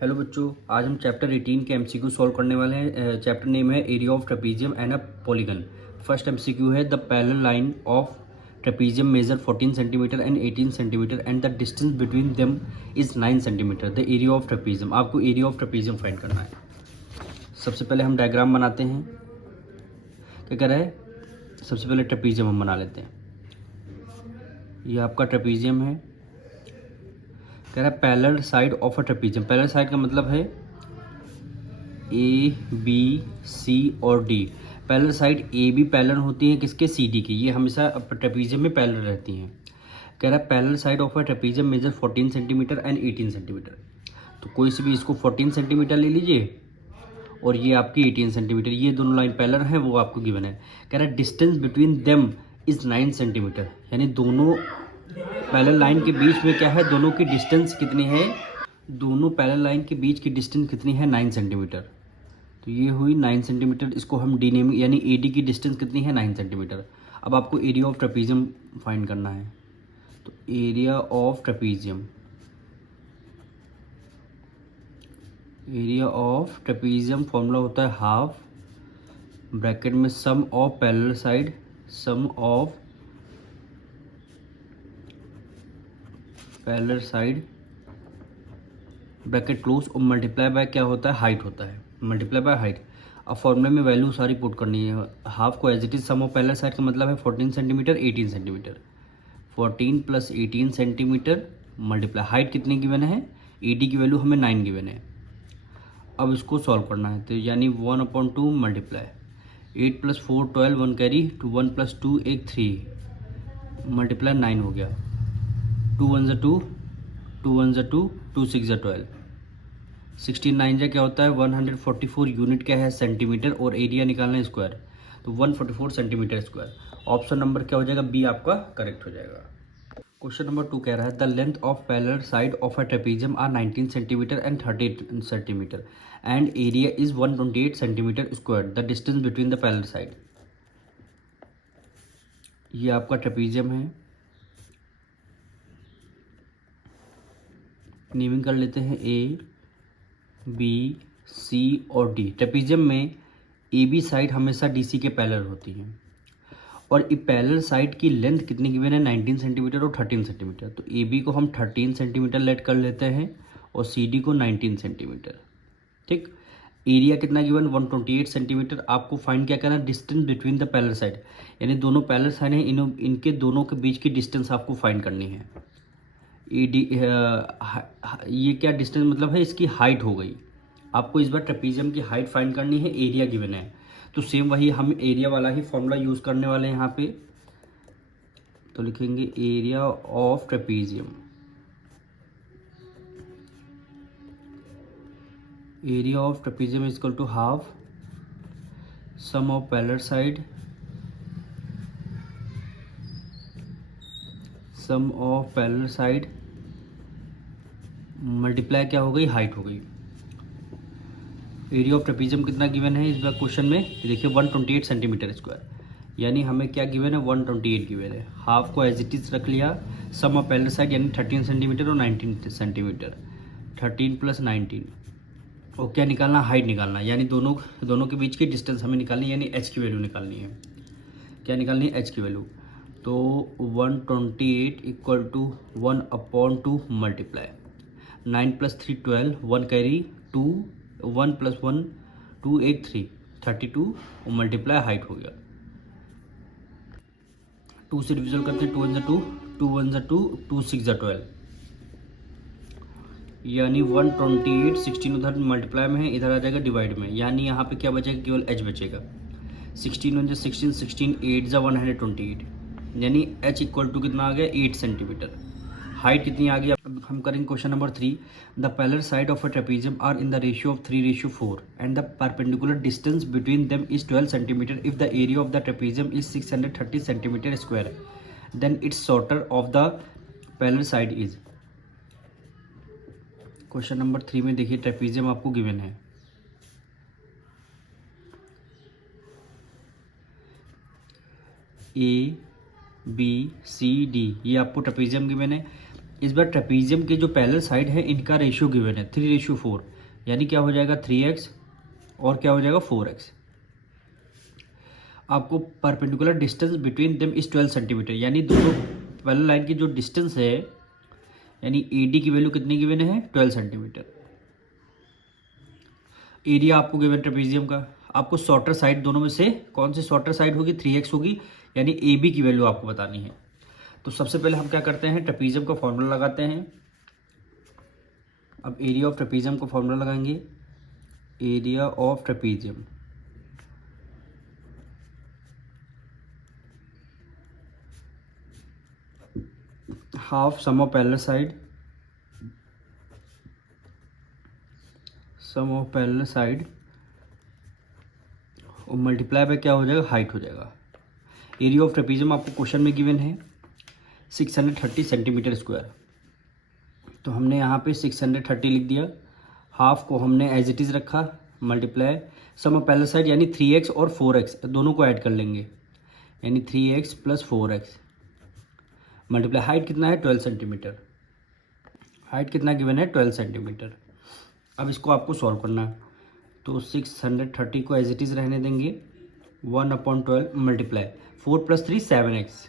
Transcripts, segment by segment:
Hello बच्चों, आज हम चैप्टर 18 के एमसीक्यू सॉल्व करने वाले हैं। चैप्टर नेम है area of trapezium and a polygon. First MCQ है the parallel line of trapezium measure 14 centimetre and 18 centimetre and the distance between them is 9 centimetre. The area of trapezium, आपको area of trapezium find करना है। सबसे पहले हम diagram बनाते हैं। क्या कह रहा है? सबसे पहले ट्रेपीजियम हम बना लेते हैं। ये आपका ट्रेपीजियम है। कह रहा है parallel side of a trapezium. Parallel side का मतलब है ए बी सी और D. Parallel side A B parallel होती है किसके? सी डी की। ये हमेशा ट्रेपीजियम में पैरेलल रहती हैं। कह रहा है parallel side of a trapezium measure 14 centimetre and 18 centimetre. तो कोई से भी इसको 14 सेंटीमीटर ले लीजिए और ये आपकी 18 सेंटीमीटर। ये दोनों लाइन पैरेलल हैं, वो आपको गिवन है। कह रहा है distance between them is 9 centimetre, यानी दोनों पैरेलल लाइन के बीच में क्या है, दोनों की डिस्टेंस कितनी है? दोनों पैरेलल लाइन के बीच की डिस्टेंस कितनी है? 9 सेंटीमीटर। तो ये हुई 9 सेंटीमीटर। इसको हम डी नेम, यानी ए डी की डिस्टेंस कितनी है? 9 सेंटीमीटर। अब आपको एरिया ऑफ ट्रेपीजियम फाइंड करना है। तो area of trapezium, area of trapezium formula होता है हाफ ब्रैकेट में sum of parallel side, sum of parallel side bracket close और मल्टीप्लाई बाय क्या होता है? हाइट होता है, मल्टीप्लाई बाय हाइट। अब फॉर्मूले में वैल्यू सारी पुट करनी है। हाफ को as it is sum of parallel side का मतलब है 14 centimetre 18 centimetre. 14 plus 18 centimetre multiply height कितनी गिवन है? 80 की वैल्यू हमें 9 गिवन है। अब इसको सॉल्व करना है, तो यानी 1/2 मल्टीप्लाई 8 + 4 12 1 कैरी टू 1 + 2 1 3 मल्टीप्लाई 9 हो गया। 2 1 = 2, 2 1 = 2, 2 6 = 12, 16 9 जा क्या होता है? 144 यूनिट क्या है? सेंटीमीटर। और एरिया निकालना है स्क्वायर, तो 144 सेंटीमीटर स्क्वायर। ऑप्शन नंबर क्या हो जाएगा? बी आपका करेक्ट हो जाएगा। क्वेश्चन नंबर 2 कह रहा है the length of parallel side of a trapezium are 19 centimetre and 30 centimetre and area is 128 centimetre square. The distance between the parallel side. ये आपका ट्रेपीजियम है। नेमिंग कर लेते हैं ए बी सी और डी। ट्रेपीजियम में ए बी साइड हमेशा D C के पैरेलल होती है और ये पैरेलल साइड की लेंथ कितनी गिवन है? 19 सेंटीमीटर और 13 सेंटीमीटर। तो ए बी को हम 13 सेंटीमीटर लेट कर लेते हैं और सी डी को 19 सेंटीमीटर। ठीक। एरिया कितना गिवन? 128 सेंटीमीटर। आपको फाइंड क्या करना है? Distance between the parallel side, यानी दोनों पैरेलल साइड हैं, इनके दोनों के बीच की डिस्टेंस आपको फाइंड करनी है। ये क्या डिस्टेंस मतलब है? इसकी हाइट हो गई। आपको इस बार ट्रेपीजियम की हाइट फाइंड करनी है, एरिया गिवन है। तो सेम वही हम एरिया वाला ही फॉर्मूला यूज़ करने वाले हैं यहाँ पे। तो लिखेंगे area of trapezium, area of trapezium is equal to half sum of parallel side, sum of parallel side multiply क्या हो गई? हाइट हो गई। एरिया ऑफ ट्रेपीजियम कितना गिवन है इस बार क्वेश्चन में? देखिए 128 सेंटीमीटर स्क्वायर, यानी हमें क्या गिवन है? 128 गिवन है। हाफ को एज इट इज रख लिया, सम ऑफ पैरेलल साइड यानी 13 सेंटीमीटर और 19 सेंटीमीटर, 13 + 19। और क्या निकालना? हाइट निकालना, यानी दोनों के बीच की डिस्टेंस हमें निकालनी है, यानी एच की वैल्यू निकालनी है। क्या निकालनी है? एच की वैल्यू। तो 128 = 1/2 मल्टीप्लाई 9 + 3 12 1 कैरी 2 1 + 1 2 1 3 32 और मल्टीप्लाई हाइट हो गया। 2 से डिविजन करते हैं, 2 1 = 2, 2 1 = 2, 2 6 = 12, यानी 128। 16 उधर मल्टीप्लाई में है, इधर आ जाएगा डिवाइड में, यानी यहाँ पे क्या बचेगा? केवल एच बचेगा। 16 1 = 16, 16 8 = 128, यानी एच इक्वल टू कितना आ गया? 8 सेंटीमीटर। हाइट कितनी आ गई? अब हम करेंगे question number 3। The parallel side of a trapezium are in the ratio of 3:4 and the perpendicular distance between them is 12 centimetre. If the area of the trapezium is 630 centimetre square then it's shorter of the parallel side is. Question number 3 में देखिए trapezium आपको given है। A B C D, ये आपको trapezium given है। इस बार trapezium के जो पैरेलल साइड है इनका रेशियो गिवन है 3:4, यानी क्या हो जाएगा 3x और क्या हो जाएगा 4x। आपको perpendicular distance between them is 12 centimetre, यानी दोनों पैरेलल लाइन की जो डिस्टेंस है यानी AD की वैल्यू कितनी गिवन है 12 सेंटीमीटर। एरिया आपको गिवन ट्रेपीजियम का, आपको शॉर्टर साइड दोनों में से कौन सी शॉर्टर साइड होगी 3x होगी, यानी AB की वैल्यू आपको बतानी है। तो सबसे पहले हम क्या करते हैं ट्रेपीजियम का फॉर्मूला लगाते हैं। अब एरिया ऑफ ट्रेपीजियम का फॉर्मूला लगाएंगे, area of trapezium half sum of parallel side, sum of parallel side और मल्टीप्लाई बाय क्या हो जाएगा हाइट हो जाएगा। एरिया ऑफ ट्रेपीजियम आपको क्वेश्चन में गिवन है 630 सेंटीमीटर स्क्वायर, तो हमने यहाँ पे 630 लिख दिया। हाफ को हमने एज इट इज़ रखा, multiply sum of parallel side यानी 3x और 4x दोनों को ऐड कर लेंगे, यानी 3x + 4x मल्टीप्लाई हाइट कितना है 12 सेंटीमीटर, हाइट कितना गिवन है 12 सेंटीमीटर। अब इसको आपको सॉल्व करना है, तो 630 को एज इट इज़ रहने देंगे, 1/12 मल्टीप्लाई 4 + 3 7x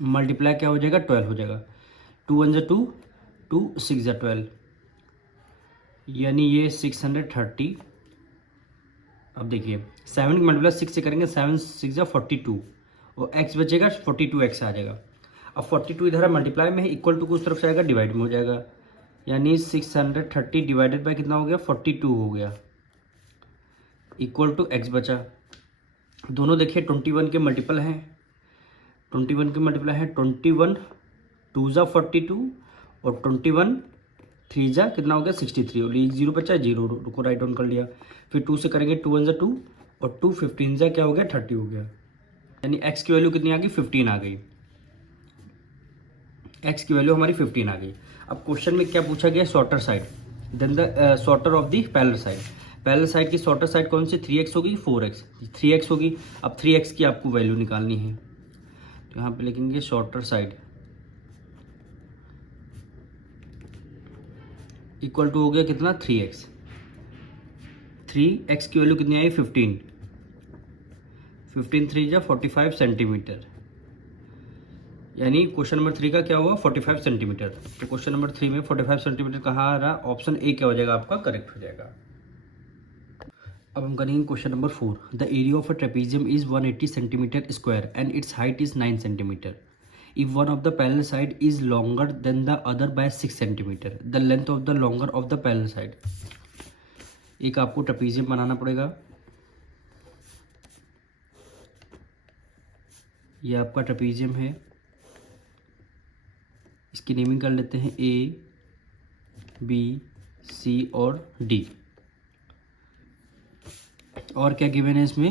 मल्टीप्लाई क्या हो जाएगा 12 हो जाएगा, 2 1 = 2, 2 6 = 12, यानी ये 630। अब देखिए 7 की मल्टीप्लाई 6 से करेंगे, 7 6 = 42 और x बचेगा 42x आ जाएगा। अब 42 इधर मल्टीप्लाई में है, इक्वल टू को उस तरफ से आएगा डिवाइड में हो जाएगा, यानी 630 डिवाइडेड बाय कितना हो गया 42 हो गया, इक्वल टू x बचा। दोनों देखिए 21 के मल्टीपल हैं, 21 के मल्टीप्लाई है 21 2 = 42 और 21 3 जा कितना हो गया 63 और एक जीरो बचा, जीरो को राइट डाउन कर लिया। फिर 2 से करेंगे 2 1 = 2 और 2 15 जा क्या हो गया 30 हो गया, यानी x की वैल्यू कितनी आ गई 15 आ गई, x की वैल्यू हमारी 15 आ गई। अब क्वेश्चन में क्या पूछा गया shorter side, then the shorter of the parallel side. Parallel side की शॉर्टर साइड कौन सी 3x होगी 4x, 3x होगी। अब 3x की आपको वैल्यू निकालनी है, तो यहाँ पे लिखेंगे शॉर्टर साइड इक्वल टू हो गया कितना 3x, 3x की वैल्यू कितनी आई 15, 15 3 = 45 सेंटीमीटर, यानी क्वेश्चन नंबर 3 का क्या हुआ 45 सेंटीमीटर। तो क्वेश्चन नंबर 3 में 45 सेंटीमीटर कहाँ आ रहा, ऑप्शन ए क्या हो जाएगा आपका करेक्ट हो जाएगा। अब हम करेंगे question number 4, the area of a trapezium is 180 centimetre square and it's height is 9 centimetre. If one of the parallel side is longer than the other by 6 centimetre, the length of the longer of the parallel side. एक आपको trapezium बनाना पड़ेगा, ये आपका trapezium है, इसकी naming कर लेते हैं A B C और D। और क्या गिवन है इसमें,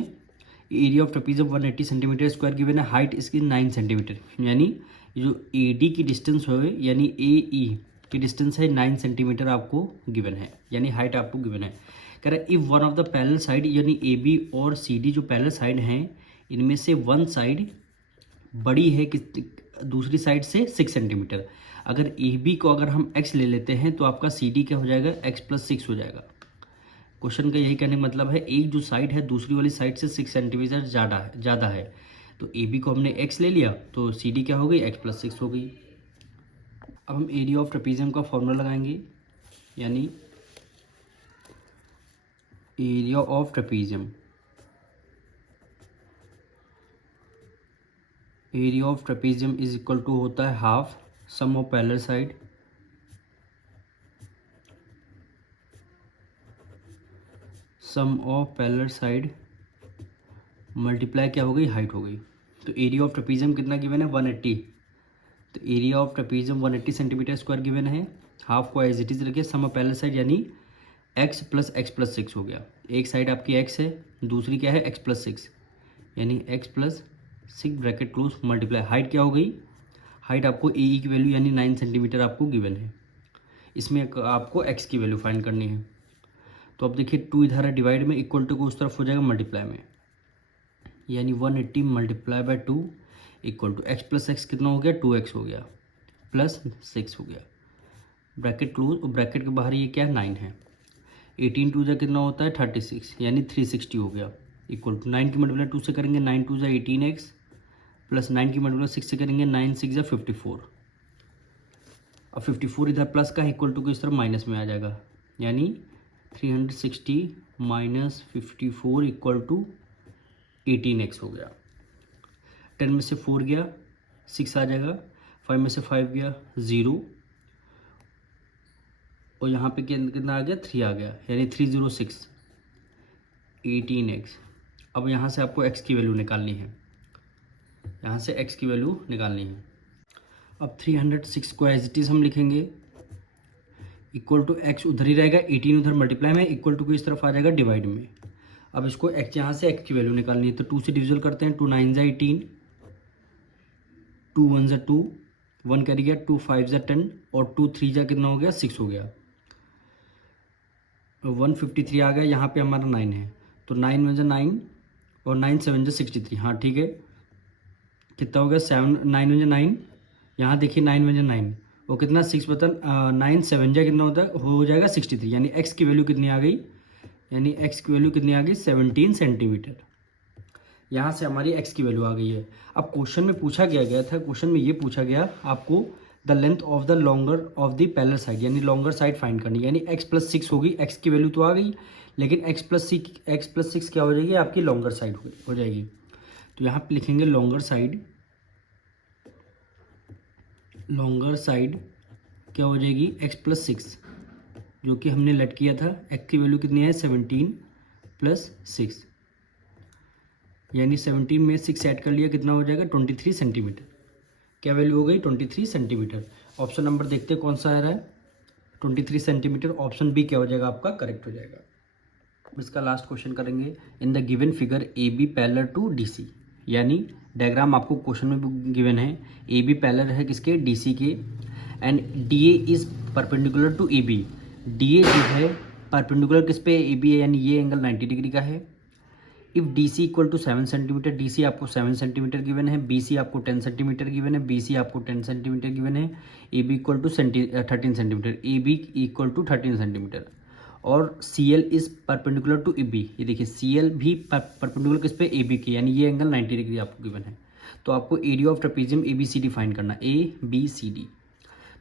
area of trapezium 180 centimetre square given है, हाइट इसकी 9 सेंटीमीटर, यानी जो AD की डिस्टेंस हो यानी AE की डिस्टेंस है 9 सेंटीमीटर आपको गिवन है, यानी हाइट आपको गिवन है। कह रहा है if one of the parallel side यानी AB और CD जो पैरेलल साइड हैं इनमें से वन साइड बड़ी है कि दूसरी साइड से 6 सेंटीमीटर। अगर AB को अगर हम x ले लेते हैं तो आपका CD क्या हो जाएगा x + 6 हो जाएगा। क्वेश्चन का यही कहने का मतलब है एक जो साइड है दूसरी वाली साइड से 6 सेंटीमीटर ज़्यादा है, तो AB को हमने x ले लिया तो CD क्या हो गई x + 6 हो गई। अब हम एरिया ऑफ ट्रेपीजियम का फॉर्मूला लगाएंगे, यानी area of trapezium, area of trapezium is equal to होता है half sum of parallel side sum of parallel side multiply क्या हो गई हाइट हो गई। तो एरिया ऑफ ट्रेपीजियम कितना गिवन है 180, तो area of trapezium 180 centimetre square given है, हाफ को एज इट इज रखिए सम ऑफ पैरेलल साइड यानी x + x + 6 हो गया। एक साइड आपकी x है दूसरी क्या है x + 6, यानी x + 6 bracket close multiply height क्या हो गई, हाइट आपको AE की वैल्यू यानी 9 सेंटीमीटर आपको गिवन है, इसमें आपको x की वैल्यू फाइंड करनी है। तो अब देखिए 2 इधर है डिवाइड में, इक्वल टू को उस तरफ हो जाएगा मल्टीप्लाई में, यानी 180 × 2 इक्वल टू x + x कितना हो गया 2x हो गया, प्लस 6 हो गया, ब्रैकेट क्लोज, और ब्रैकेट के बाहर ये क्या है 9 है। 18 टू जा कितना होता है 36, यानी 360 हो गया, इक्वल टू 9 की मल्टीप्लाई 2 से करेंगे 9 टू जा 18x प्लस 9 की मल्टीप्लाई 6 से करेंगे 9 6 जा 54। अब 54 इधर प्लस का इक्वल टू को इस तरफ माइनस में आ जाएगा, यानी 360 माइनस 54 इक्वल टू 18x हो गया। 10 में से 4 गया 6 आ जाएगा, 5 में से 5 गया 0, और यहाँ पे कितना आ गया 3 आ गया, यानी 306 18x। अब यहाँ से आपको x की वैल्यू निकालनी है, यहाँ से x की वैल्यू निकालनी है। अब 306 को एज इट इज हम लिखेंगे, इक्वल टू x उधर ही रहेगा, 18 उधर मल्टीप्लाई में, इक्वल टू को इस तरफ आ जाएगा डिवाइड में। अब इसको x, यहाँ से x की वैल्यू निकालनी है, तो 2 से डिविजल करते हैं, 2 9 जा 18, 2 1 जा 2, 1 कैरी गया, 2 5 जा 10, और 2 3 जा कितना हो गया 6 हो गया, 153 आ गया। यहाँ पे हमारा 9 है, तो 9 में जा 9 और 9 7 जा 63, हाँ ठीक है, कितना हो गया 7 9 में जा 9, यहाँ देखिए 9 में जा 9 और कितना 6 बता 9 7 जा कितना होता है हो जाएगा 63, यानी x की वैल्यू कितनी आ गई, यानी x की वैल्यू कितनी आ गई 17 सेंटीमीटर। यहाँ से हमारी x की वैल्यू आ गई है। अब क्वेश्चन में पूछा गया था, क्वेश्चन में ये पूछा गया आपको the length of the longer of the parallel side, यानी लॉन्गर साइड फाइंड करनी, यानी x प्लस 6 होगी, x की वैल्यू तो आ गई, लेकिन x प्लस 6 क्या हो जाएगी आपकी लॉन्गर साइड हो जाएगी। तो यहाँ पे लिखेंगे लॉन्गर साइड क्या हो जाएगी x प्लस 6, जो कि हमने लेट किया था, x की वैल्यू कितनी है 17 प्लस 6, यानी 17 में 6 ऐड कर लिया, कितना हो जाएगा 23 सेंटीमीटर। क्या वैल्यू हो गई 23 सेंटीमीटर। ऑप्शन नंबर देखते हैं कौन सा आ रहा है, 23 सेंटीमीटर, ऑप्शन बी क्या हो जाएगा आपका करेक्ट हो जाएगा। अब इसका लास्ट क्वेश्चन करेंगे, in the given figure A B parallel to D C, यानी डायग्राम आपको क्वेश्चन में भी गिवन है, ए बी पैरेलल है किसके डी सी के, and D A is perpendicular to A B, D A जो है परपेंडिकुलर किस पे ए बी है, यानी ये एंगल 90 डिग्री का है। If D C equal to 7 centimetre, D C आपको 7 सेंटीमीटर गिवन है, बी सी आपको 10 सेंटीमीटर गिवन है, बी सी आपको 10 सेंटीमीटर गिवन है, A B equal to 13 centimetre, A B equal to 13 centimetre, और C L is perpendicular to A B, ये देखिए C L भी परपेंडिकुलर किस पे ए बी के, यानी ये एंगल 90 डिग्री आपको गिवन है। तो आपको area of trapezium A B C D find करना, ए बी सी डी।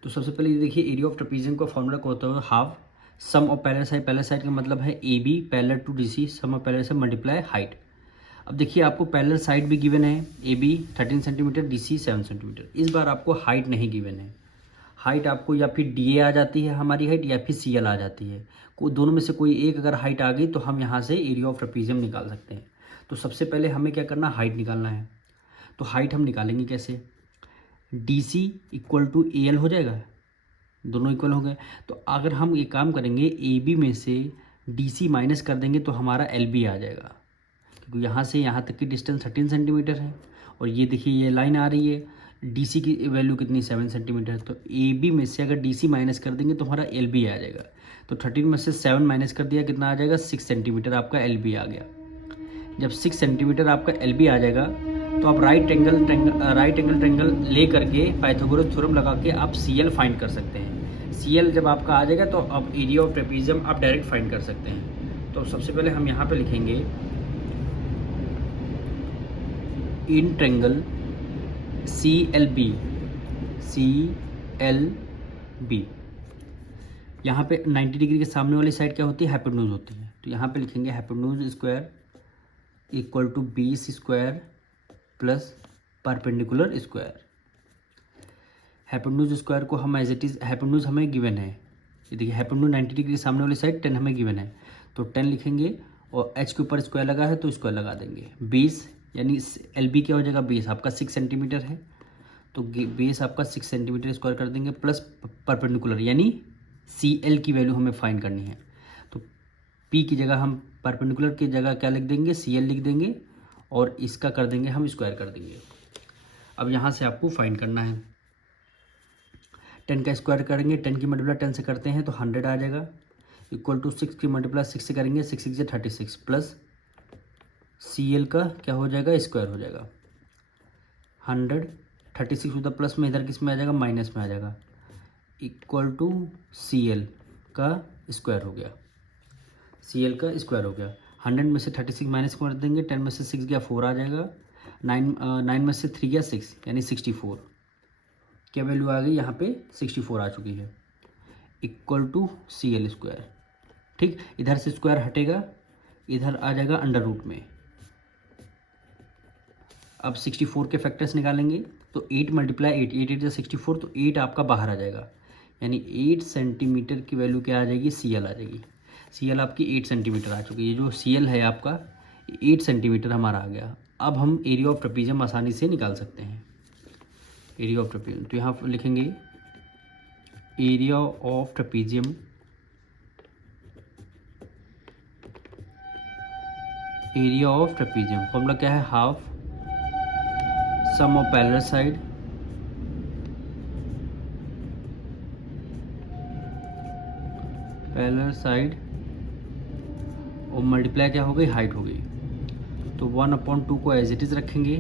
तो सबसे पहले ये देखिए एरिया ऑफ ट्रेपेजियम का फॉर्मूला क्या होता है, half sum of parallel side का मतलब है A B parallel to D C, sum of parallel side multiply height. अब देखिए आपको पैरेलल साइड भी गिवन है, A B 13 centimetre, D C 7 centimetre. इस बार आपको हाइट नहीं गिवन है, हाइट आपको या फिर डी ए आ जाती है हमारी हाइट, या फिर सी एल आ जाती है, दोनों में से कोई एक अगर हाइट आ गई तो हम यहाँ से एरिया ऑफ ट्रेपेजियम निकाल सकते हैं। तो सबसे पहले हमें क्या करना, हाइट निकालना है। तो हाइट हम निकालेंगे कैसे, D C equal to A L हो जाएगा, दोनों इक्वल हो गए। तो अगर हम ये काम करेंगे ए बी में से डी सी माइनस कर देंगे तो हमारा एल बी आ जाएगा, क्योंकि यहाँ से यहाँ तक की डिस्टेंस 13 सेंटीमीटर है, और ये देखिए ये लाइन आ रही है, डी सी की वैल्यू कितनी 7 सेंटीमीटर, तो ए बी में से अगर डी सी माइनस कर देंगे तो हमारा एल बी आ जाएगा। तो 13 में से 7 माइनस कर दिया, कितना आ जाएगा 6 सेंटीमीटर आपका एल बी आ गया। जब 6 सेंटीमीटर आपका एल बी आ जाएगा तो आप राइट एंगल ट्रेंगल ले करके पाइथागोरस थ्योरम लगा के आप सी एल फाइंड कर सकते हैं। सी एल जब आपका आ जाएगा तो आप एरिया ऑफ ट्रेपेजियम आप डायरेक्ट फाइंड कर सकते हैं। तो सबसे पहले हम यहाँ पे लिखेंगे in triangle C L B, यहाँ पे 90 डिग्री के सामने वाली साइड क्या होती है, हाइपोटेन्यूज होती है। तो यहाँ पे लिखेंगे hypotenuse square equal to base square plus perpendicular square. Hypotenuse square को हम एज इट इज, हाइपोटेन्यूज हमें गिवन है, ये देखिए हाइपोटेन्यूज 90 डिग्री सामने वाली साइड 10 हमें गिवन है, तो 10 लिखेंगे, और h के ऊपर स्क्वायर लगा है तो स्क्वायर लगा देंगे। बेस यानी एल बी क्या हो जाएगा, बेस आपका 6 सेंटीमीटर है, तो बेस आपका 6 सेंटीमीटर स्क्वायर कर देंगे, प्लस परपेंडिकुलर यानी सी एल की वैल्यू हमें फाइंड करनी है। तो पी की जगह हम परपेंडिकुलर की जगह क्या लिख देंगे, सी एल लिख देंगे, और इसका कर देंगे हम स्क्वायर कर देंगे। अब यहाँ से आपको फाइंड करना है, 10 का स्क्वायर करेंगे, 10 की मल्टीप्लाई 10 से करते हैं तो 100 आ जाएगा, इक्वल टू 6 की मल्टीप्लाई 6 से करेंगे, 6 6 36 प्लस सी एल का क्या हो जाएगा, स्क्वायर हो जाएगा 100 36 उधर प्लस में, इधर किस में आ जाएगा, माइनस में आ जाएगा, इक्वल टू CL का स्क्वायर हो गया, CL का स्क्वायर हो गया। 100 में से 36 माइनस कर देंगे, 10 में से 6 गया 4 आ जाएगा, 9 में से 3 गया 6 यानी 64। क्या वैल्यू आ गई यहाँ पे, 64 आ चुकी है, इक्वल टू CL स्क्वायर। ठीक, इधर से स्क्वायर हटेगा, इधर आ जाएगा अंडर रूट में। अब 64 के फैक्टर्स निकालेंगे तो 8 मल्टीप्लाई 8, 8 8 64, तो 8 आपका बाहर आ जाएगा, यानी 8 सेंटीमीटर की वैल्यू क्या आ जाएगी, CL आ जाएगी। CL आपकी 8 सेंटीमीटर आ चुकी है। ये जो CL है आपका 8 सेंटीमीटर हमारा आ गया। अब हम एरिया ऑफ ट्रेपीजियम आसानी से निकाल सकते हैं। एरिया ऑफ ट्रेपीजियम, तो यहाँ लिखेंगे area of trapezium, area of trapezium formula क्या है, half sum of parallel side और मल्टीप्लाई क्या हो गई, हाइट हो गई। तो 1/2 को एज इट इज़ रखेंगे।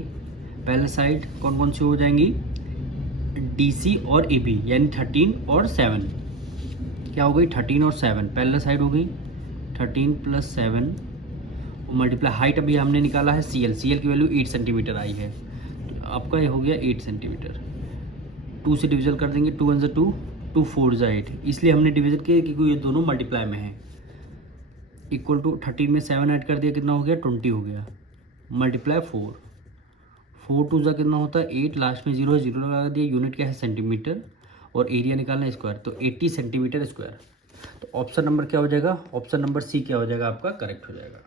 पैरेलल साइड कौन कौन सी हो जाएंगी, DC और AB, यानी 13 और 7। क्या हो गई, 13 और 7 पैरेलल साइड हो गई, 13 + 7 और मल्टीप्लाई हाइट अभी हमने निकाला है CL की वैल्यू 8 सेंटीमीटर आई है, तो आपका ये हो गया 8 सेंटीमीटर। 2 से डिविजन कर देंगे, 2 × 2 2 4 × 8, इसलिए हमने डिवीजन किया क्योंकि ये दोनों मल्टीप्लाई में है। इक्वल टू 13 में 7 ऐड कर दिया, कितना हो गया, 20 हो गया, मल्टीप्लाई 4 2 ज़ा कितना होता है 8, लास्ट में 0 है, 0 लगा दिया, यूनिट क्या है सेंटीमीटर और एरिया निकालना है स्क्वायर, तो 80 सेंटीमीटर स्क्वायर। तो ऑप्शन नंबर क्या हो जाएगा, ऑप्शन नंबर C क्या हो जाएगा आपका करेक्ट हो जाएगा।